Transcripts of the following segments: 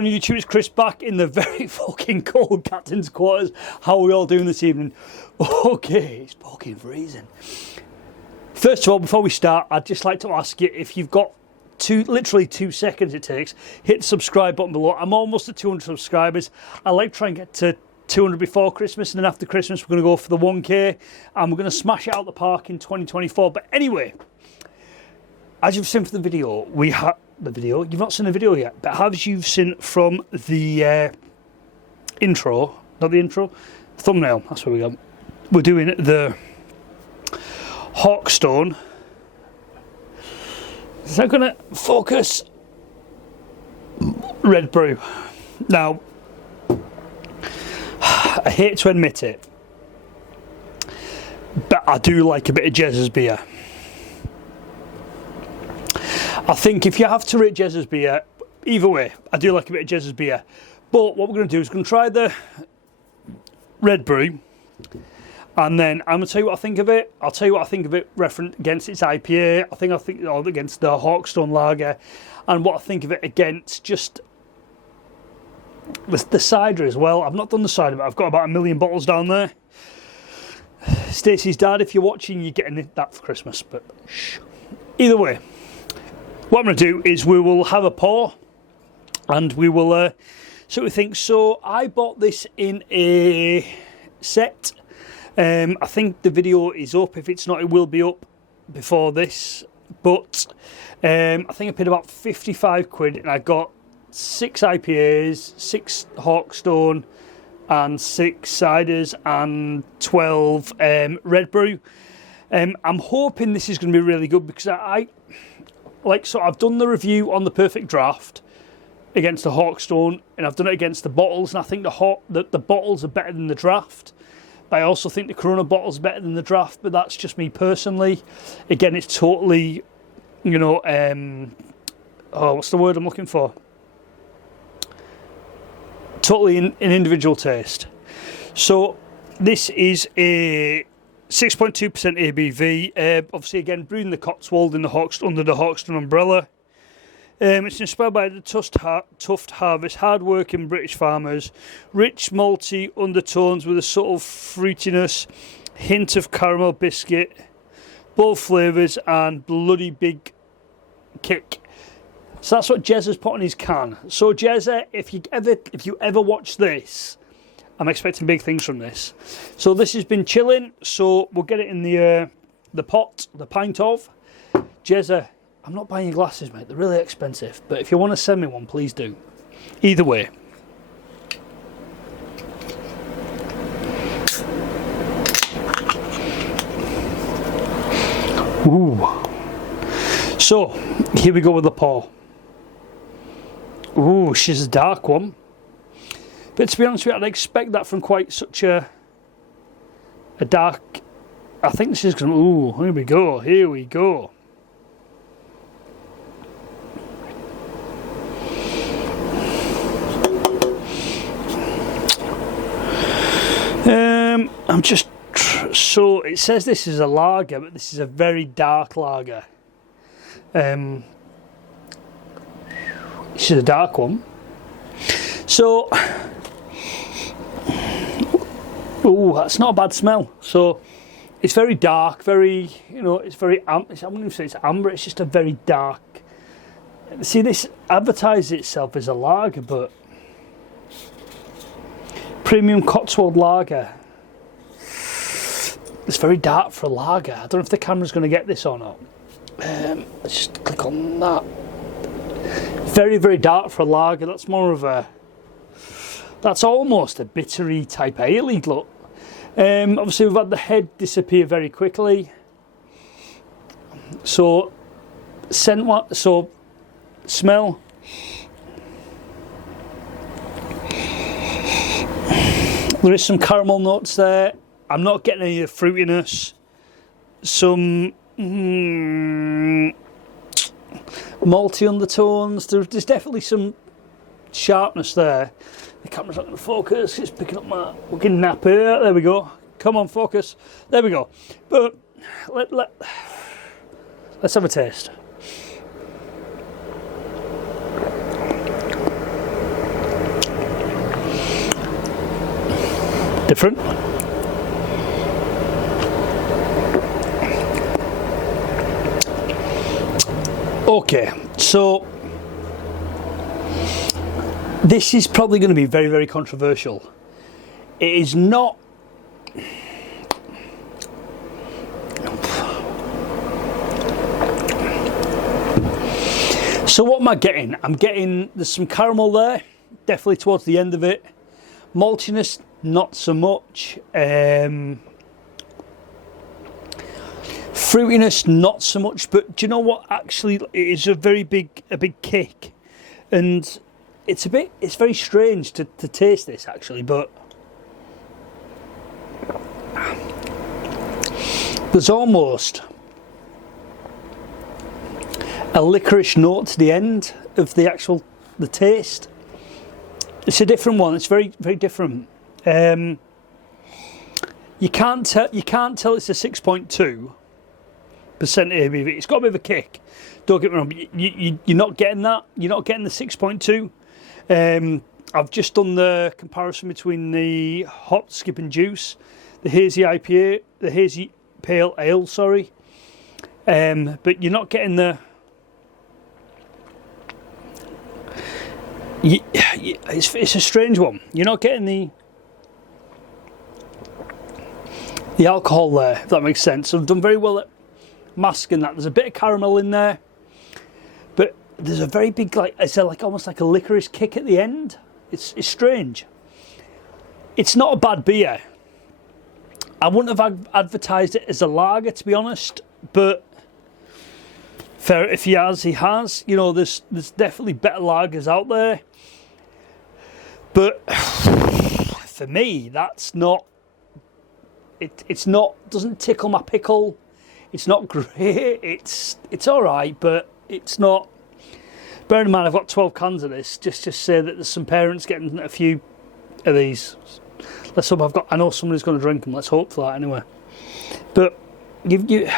morning YouTube, it's Chris back in the very fucking cold captain's quarters. How are we all doing this evening? Okay, it's fucking freezing. First of all, before we start, I'd just like to ask you, if you've got literally 2 seconds it takes, hit the subscribe button below. I'm almost at 200 subscribers. I like trying to get to 200 before Christmas, and then after Christmas we're going to go for the 1k, and we're going to smash it out the park in 2024. But anyway, as you've seen from the video, you've not seen the video yet, but as you've seen from the intro, not the intro, thumbnail, that's what we got. We're doing the Hawkstone. Is that going to focus? Red Brew. Now, I hate to admit it, but I do like a bit of Jez's beer. I think if you have to rate Jez's beer, either way, I do like a bit of Jez's beer. But what we're going to do is we're going to try the Red Brew, and then I'm going to tell you what I think of it. I'll tell you what I think of it reference against its IPA. I think against the Hawkstone Lager, and what I think of it against just the cider as well. I've not done the cider, but I've got about 1 million bottles down there. Stacey's dad, if you're watching, you're getting that for Christmas, but shh. Either way, what I'm going to do is we will have a pour, and we will see what we think. So I bought this in a set. I think the video is up. If it's not, it will be up before this. But I think I paid about 55 quid, and I got 6 IPAs, 6 Hawkstone, and 6 ciders, and 12 Red Brew. I'm hoping this is going to be really good, because I've done the review on the Perfect Draft against the Hawkstone, and I've done it against the bottles, and I think the bottles are better than the draft. But I also think the Corona bottle's better than the draft, but that's just me personally. Again, it's totally, what's the word I'm looking for? Totally an individual taste. So this is a 6.2% ABV. Obviously, again, brewed in the Cotswolds under the Hawkstone umbrella. It's inspired by the Tuft Harvest, hard-working British farmers, rich malty undertones with a subtle fruitiness, hint of caramel biscuit, bold flavours, and bloody big kick. So that's what Jez has put on his can. So Jez, if you ever watch this, I'm expecting big things from this. So this has been chilling, so we'll get it in the pot, the pint of. Jez, I'm not buying your glasses, mate. They're really expensive. But if you want to send me one, please do. Either way. Ooh. So, here we go with the pour. Ooh, she's a dark one. But to be honest with you, I'd expect that from quite such a dark... I think this is going to... Ooh, here we go. Here we go. So it says this is a lager, but this is a very dark lager. This is a dark one. So, ooh, that's not a bad smell. So it's very dark, very, it's very, I wouldn't even say it's amber, it's just a very dark. See, this advertises itself as a lager, but premium Cotswold lager. It's very dark for a lager. I don't know if the camera's going to get this or not. Let's just click on that. Very, very dark for a lager. That's more of a... That's almost a bittery type ale look. Obviously, we've had the head disappear very quickly. So, smell. There is some caramel notes there. I'm not getting any of the fruitiness. Some malty undertones. There's definitely some sharpness there. The camera's not going to focus. It's picking up my fucking nap here. There we go. Come on, focus. There we go. But let's have a taste. different. Okay, so this is probably going to be very, very controversial. It is not. So what am I getting? I'm getting, there's some caramel there, definitely towards the end of it. Maltiness, not so much. Fruitiness, not so much. But do you know what? Actually, it is a big kick, and it's very strange to taste this actually. But there's almost a licorice note to the end of the taste. It's a different one. It's very, very different. You can't tell it's a 6.2% ABV. It's got a bit of a kick. Don't get me wrong. But you're not getting that. You're not getting the 6.2. I've just done the comparison between the hot skipping juice, the hazy IPA, the hazy pale ale. Sorry, but you're not getting the. It's a strange one. You're not getting the alcohol there, if that makes sense. So I've done very well at masking that. There's a bit of caramel in there, but there's a very big, it's almost like a licorice kick at the end. It's strange. It's not a bad beer. I wouldn't have advertised it as a lager, to be honest, but fair, if he has. You know, there's definitely better lagers out there. But for me, that's not. It's not. Doesn't tickle my pickle. It's not great. It's all right, but it's not. Bearing in mind, I've got 12 cans of this. Just say that there's some parents getting a few of these. Let's hope I know somebody's going to drink them. Let's hope for that anyway. But you.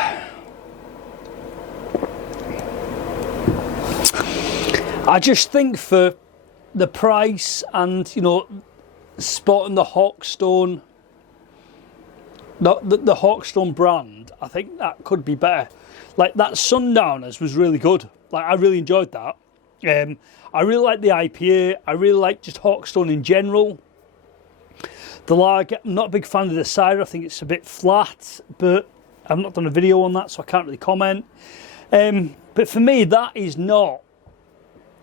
I just think for the price and, you know, spotting the Hawkstone, the Hawkstone brand, I think that could be better. Like that Sundowners was really good. Like I really enjoyed that. I really like the IPA. I really like just Hawkstone in general. The lager, I'm not a big fan of the cider. I think it's a bit flat, but I've not done a video on that, so I can't really comment. But for me, that is not.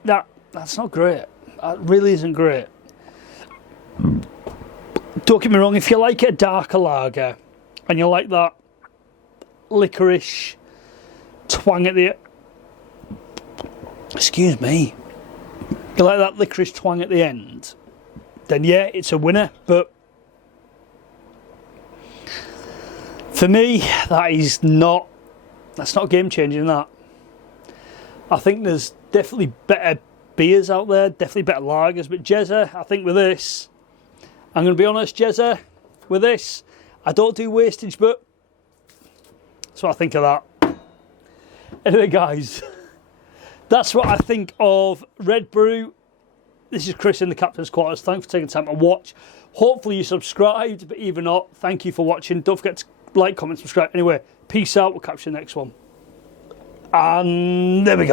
That's not great. That really isn't great. Don't get me wrong, if you like a darker lager and you like that licorice twang at the excuse me, you like that licorice twang at the end, then yeah, it's a winner. But for me, that's not game changing. That I think there's definitely better beers out there, definitely better lagers, but Jezza, I think with this, I'm going to be honest, Jezza, with this, I don't do wastage, but that's what I think of that. Anyway, guys, that's what I think of Red Brew. This is Chris in the Captain's Quarters. Thanks for taking time to watch. Hopefully you subscribed, but even not, thank you for watching. Don't forget to like, comment, subscribe. Anyway, peace out. We'll catch you in the next one. And there we go.